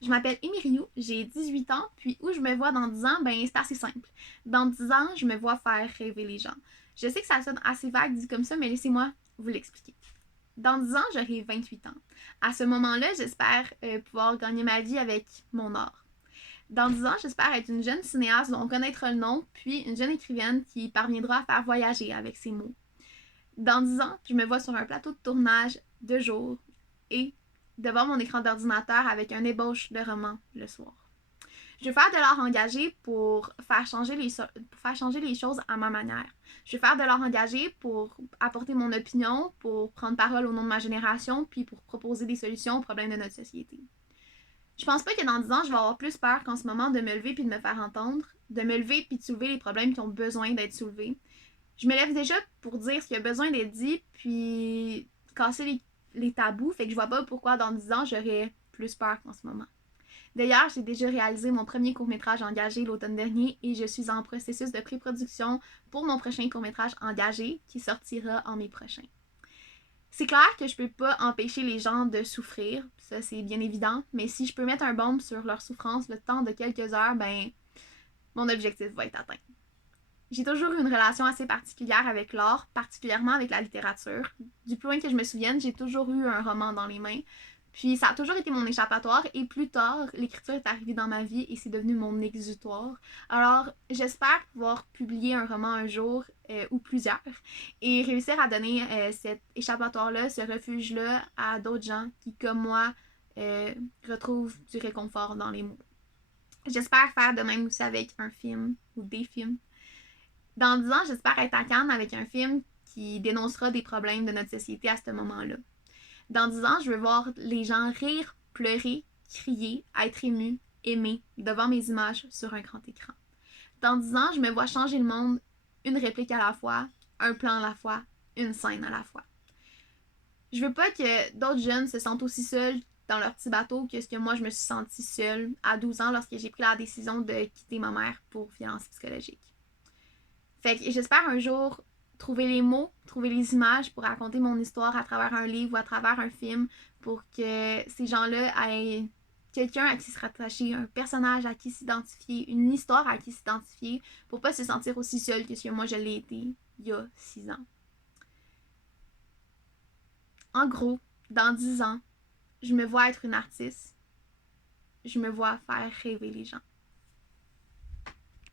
Je m'appelle Émilie, j'ai 18 ans, puis où je me vois dans 10 ans, ben c'est assez simple. Dans 10 ans, je me vois faire rêver les gens. Je sais que ça sonne assez vague dit comme ça, mais laissez-moi vous l'expliquer. Dans 10 ans, j'aurai 28 ans. À ce moment-là, j'espère pouvoir gagner ma vie avec mon art. Dans 10 ans, j'espère être une jeune cinéaste dont on connaîtra le nom, puis une jeune écrivaine qui parviendra à faire voyager avec ses mots. Dans 10 ans, je me vois sur un plateau de tournage de jour et devant mon écran d'ordinateur avec un ébauche de roman le soir. Je veux faire de l'art engagé pour faire changer les choses à ma manière. Je veux faire de l'art engagé pour apporter mon opinion, pour prendre parole au nom de ma génération, puis pour proposer des solutions aux problèmes de notre société. Je pense pas que dans 10 ans, je vais avoir plus peur qu'en ce moment de me lever puis de me faire entendre, de me lever puis de soulever les problèmes qui ont besoin d'être soulevés. Je me lève déjà pour dire ce qui a besoin d'être dit, puis casser les tabous, fait que je vois pas pourquoi dans 10 ans, j'aurais plus peur qu'en ce moment. D'ailleurs, j'ai déjà réalisé mon premier court-métrage engagé l'automne dernier et je suis en processus de pré-production pour mon prochain court-métrage engagé qui sortira en mai prochain. C'est clair que je peux pas empêcher les gens de souffrir, ça c'est bien évident, mais si je peux mettre un baume sur leur souffrance le temps de quelques heures, ben mon objectif va être atteint. J'ai toujours eu une relation assez particulière avec l'art, particulièrement avec la littérature. Du plus loin que je me souvienne, j'ai toujours eu un roman dans les mains. Puis ça a toujours été mon échappatoire et plus tard, l'écriture est arrivée dans ma vie et c'est devenu mon exutoire. Alors, j'espère pouvoir publier un roman un jour ou plusieurs et réussir à donner cet échappatoire-là, ce refuge-là à d'autres gens qui, comme moi, euh, retrouvent du réconfort dans les mots. J'espère faire de même aussi avec un film ou des films. Dans 10 ans, j'espère être à Cannes avec un film qui dénoncera des problèmes de notre société à ce moment-là. Dans 10 ans, je veux voir les gens rire, pleurer, crier, être émus, aimer devant mes images sur un grand écran. Dans 10 ans, je me vois changer le monde une réplique à la fois, un plan à la fois, une scène à la fois. Je veux pas que d'autres jeunes se sentent aussi seuls dans leur petit bateau que ce que moi je me suis sentie seule à 12 ans lorsque j'ai pris la décision de quitter ma mère pour violence psychologique. Fait que j'espère un jour trouver les mots, trouver les images pour raconter mon histoire à travers un livre ou à travers un film pour que ces gens-là aient quelqu'un à qui se rattacher, un personnage à qui s'identifier, une histoire à qui s'identifier pour pas se sentir aussi seul que ce que moi je l'ai été il y a 6 ans. En gros, dans 10 ans, je me vois être une artiste, je me vois faire rêver les gens.